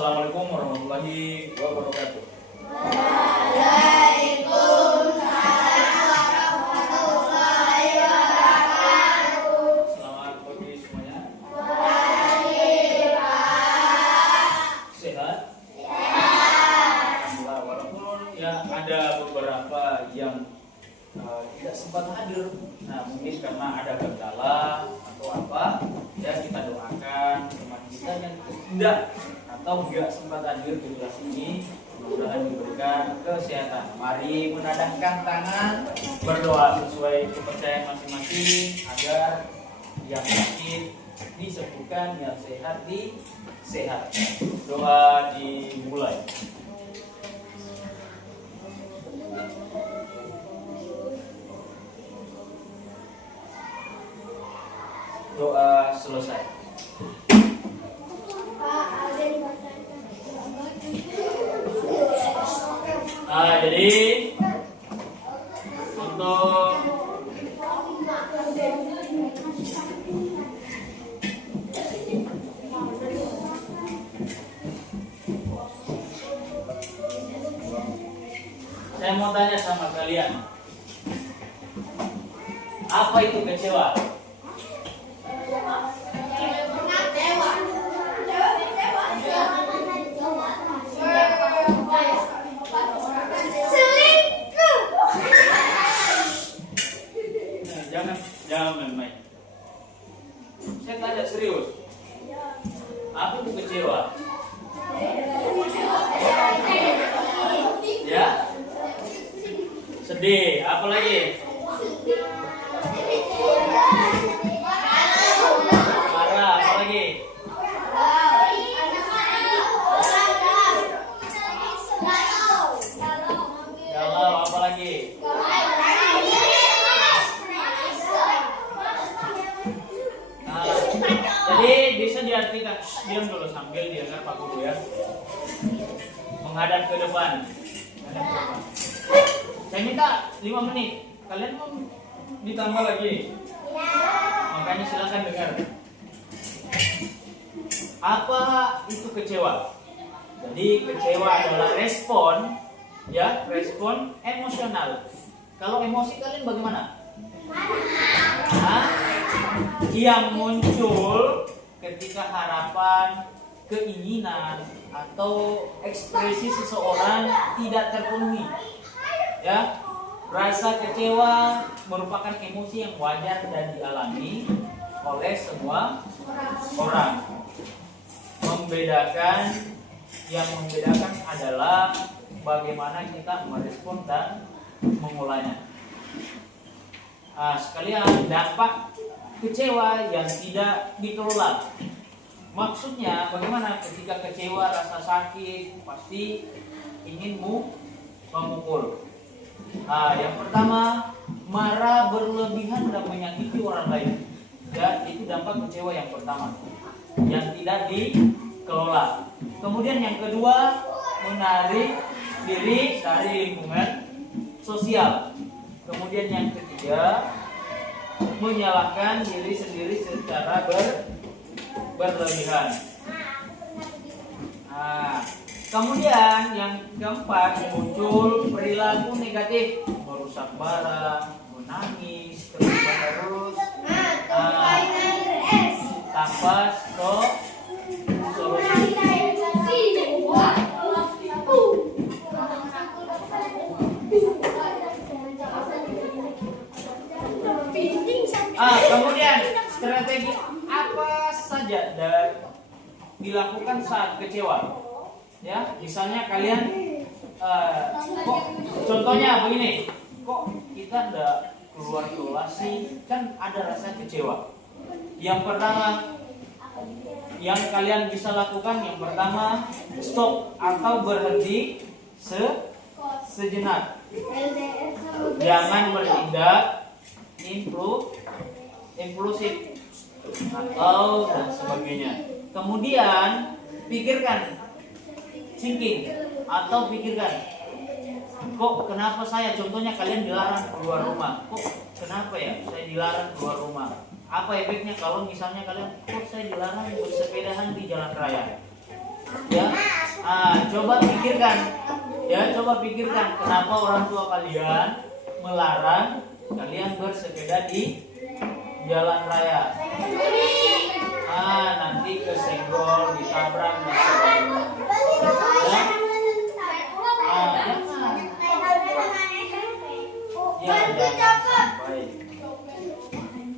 Assalamualaikum warahmatullahi wabarakatuh. Selamat pagi semuanya. Sehat? Alhamdulillah, walaupun ya ada beberapa yang tidak sempat hadir. Nah, mungkin karena ada kendala atau apa, ya kita doakan teman kita yang tidak atau nggak sempat hadir di kelas ini, mudah-mudahan diberikan kesehatan. Mari menadahkan tangan, berdoa sesuai kepercayaan masing-masing agar yang sakit disembuhkan, yang sehat disehatkan. Doa dimulai. Doa selesai. Jadi untuk saya mau tanya sama kalian, apa itu kecewa? Jangan main-main. Saya tanya serius. Apa itu kecewa? Ya? Sedih. Apa lagi? Marah. Apa lagi? Galau. Apa lagi? Jadi bisa diartikan, diam dulu sambil didengar Pak Guru ya. Menghadap ke depan. Saya minta 5 menit. Kalian mau ditambah lagi? Makanya silakan dengar. Apa itu kecewa? Jadi kecewa adalah respon, ya, respon emosional. Kalau emosi kalian bagaimana? Yang muncul ketika harapan, keinginan atau ekspresi seseorang tidak terpenuhi. Ya, rasa kecewa merupakan emosi yang wajar dan dialami oleh semua orang. Yang membedakan adalah bagaimana kita merespon dan mengolahnya. Sekalian dampak kecewa yang tidak dikelola. Maksudnya bagaimana ketika kecewa, rasa sakit, pasti ingin memukul. Yang pertama, marah berlebihan dan menyakiti orang lain. Ya, itu dampak kecewa yang pertama, yang tidak dikelola. Kemudian yang kedua, menarik diri dari lingkungan sosial. Kemudian yang ketiga, menyalahkan diri sendiri secara berlebihan. Kemudian yang keempat, muncul perilaku negatif, merusak barang, menangis terus-menerus, tanpa solusi. Kemudian strategi apa saja dilakukan saat kecewa? Ya, misalnya kalian contohnya begini, kok kita udah keluar sih, kan ada rasa kecewa. Yang pertama yang kalian bisa lakukan, yang pertama, stop atau berhenti sejenak. Jangan bertindak impulsif atau dan sebagainya. Kemudian pikirkan, thinking atau pikirkan, kok kenapa saya, contohnya kalian dilarang keluar rumah, kok kenapa ya saya dilarang keluar rumah, apa efeknya kalau misalnya kalian, kok saya dilarang bersepedahan di jalan raya, ya Coba pikirkan, ya coba pikirkan kenapa orang tua kalian melarang kalian bersepeda di jalan raya. Nanti kesenggol, ditabrak dan sebagainya. Ya, jangan sampai.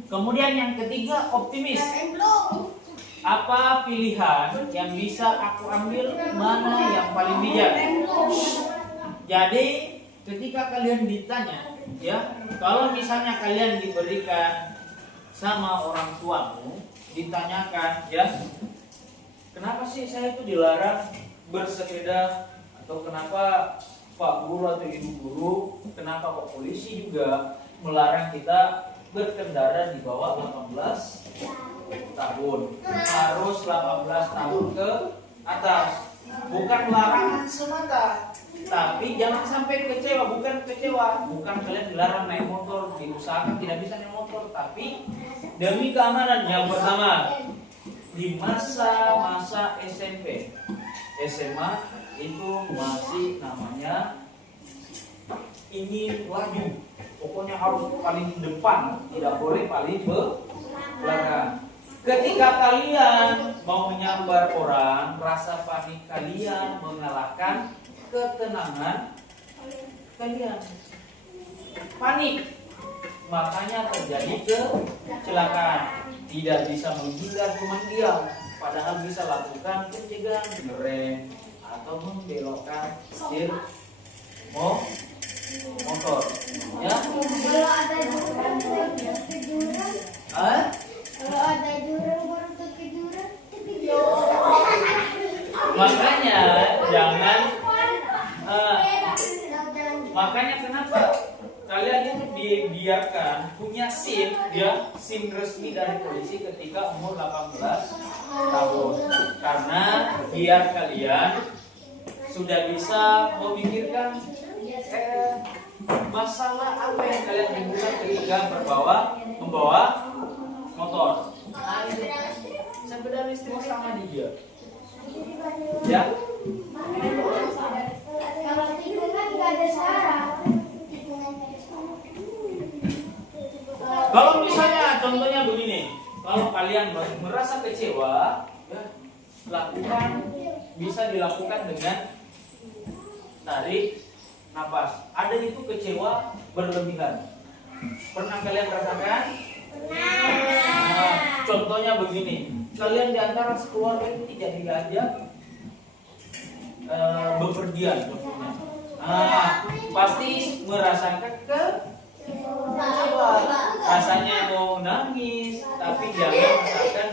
Kemudian yang ketiga, optimis. Apa pilihan yang bisa aku ambil, mana yang paling bijak? Jadi ketika kalian ditanya, ya, kalau misalnya kalian diberikan sama orang tuamu, ditanyakan, ya, kenapa sih saya itu dilarang bersepeda, atau kenapa Pak Guru atau Ibu Guru, kenapa Pak Polisi juga melarang kita berkendara di bawah 18 tahun, harus 18 tahun ke atas. Bukan larangan semata, tapi jangan sampai kecewa. Bukan kecewa, bukan kalian dilarang naik motor, diusahakan tidak bisa naik motor, tapi demi keamanan. Yang pertama, di masa-masa SMP, SMA itu masih namanya ingin laju, pokoknya harus paling depan, tidak boleh paling belakang. Ketika kalian mau menyambar orang, rasa panik kalian mengalahkan ketenangan kalian. Panik, makanya terjadi kecelakaan. Tidak bisa menghindar, cuma diam. Padahal bisa lakukan pencegahan, ngerem atau membelokkan setir motor. Ya. Kalau ada jurang baru ke jurang, Makanya jangan. Makanya kenapa kalian itu dibiarkan punya SIM, ya, SIM resmi dari polisi ketika umur 18 tahun, karena biar kalian sudah bisa memikirkan masalah apa yang kalian timbulkan ketika membawa motor. Sepeda listrik sama dia. Ya. kalau tikungan nggak ada sekarang. Kalau misalnya contohnya begini, kalau kalian merasa kecewa, ya, bisa dilakukan dengan tarik nafas. Ada itu kecewa berlebihan. Pernah kalian rasakan? Contohnya begini, kalian di antara sekeluarga itu tidak diajak bepergian, contohnya. Pasti merasakan kecewa. Rasanya mau nangis, tapi jangan merasakan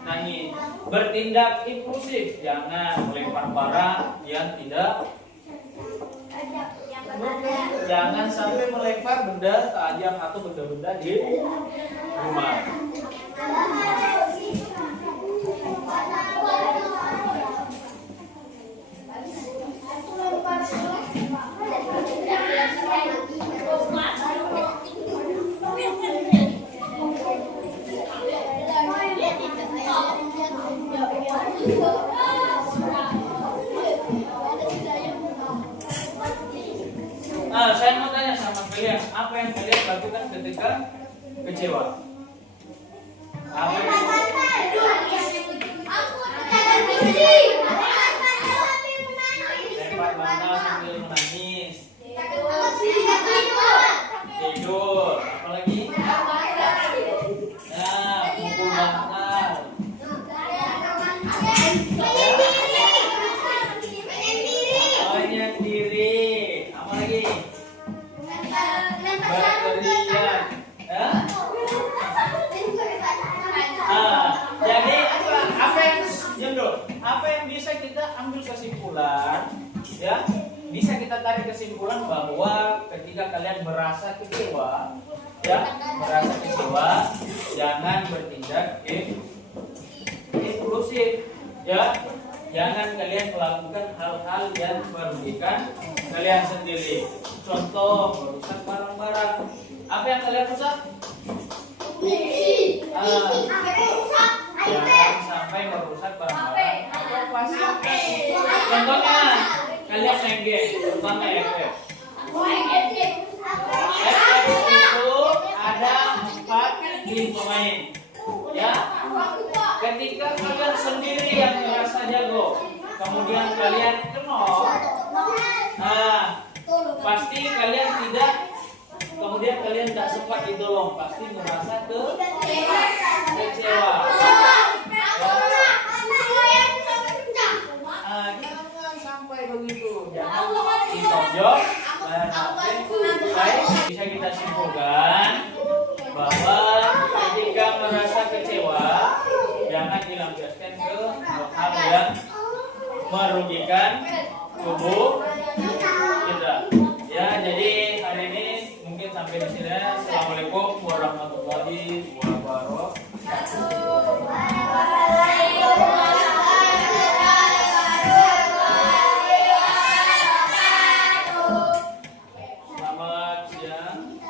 menangis. Bertindak impulsif, jangan melempar barang yang tidak. Jangan sampai melempar benda tajam atau benda-benda di rumah. Saya mau tanya sama kalian, apa yang kalian lakukan ketika kecewa? Apa yang lempar bantal sambil menangis, tidur, apalagi? Pukul bantal, banyak diri, apa lagi? Berteriak. Jadi apa yang bisa kita ambil kesimpulan, ya, bisa kita tarik kesimpulan bahwa ketika kalian merasa kecewa, jangan bertindak impulsif, ya. Jangan kalian melakukan hal-hal yang merugikan kalian sendiri. Contoh, merusak barang-barang. Apa yang kalian rusak? Jangan sampai merusak barang-barang. Contohnya kalian main game, terutama FF. FF itu ada 4 tim pemain. Ya, ketika kalian sendiri yang merasa jago, kemudian kalian kenal, nah pasti kalian tidak, kemudian kalian tidak sempat ditolong, pasti merasa kecewa. Jangan sampai begitu, jangan ditonjok. Baik, bisa kita simpulkan bahwa ketika merasa kecewa, jangan dilampiaskan ke hal-hal yang merugikan tubuh kita. Ya, jadi hari ini mungkin sampai di sini. Assalamualaikum warahmatullahi wabarakatuh. Selamat siang.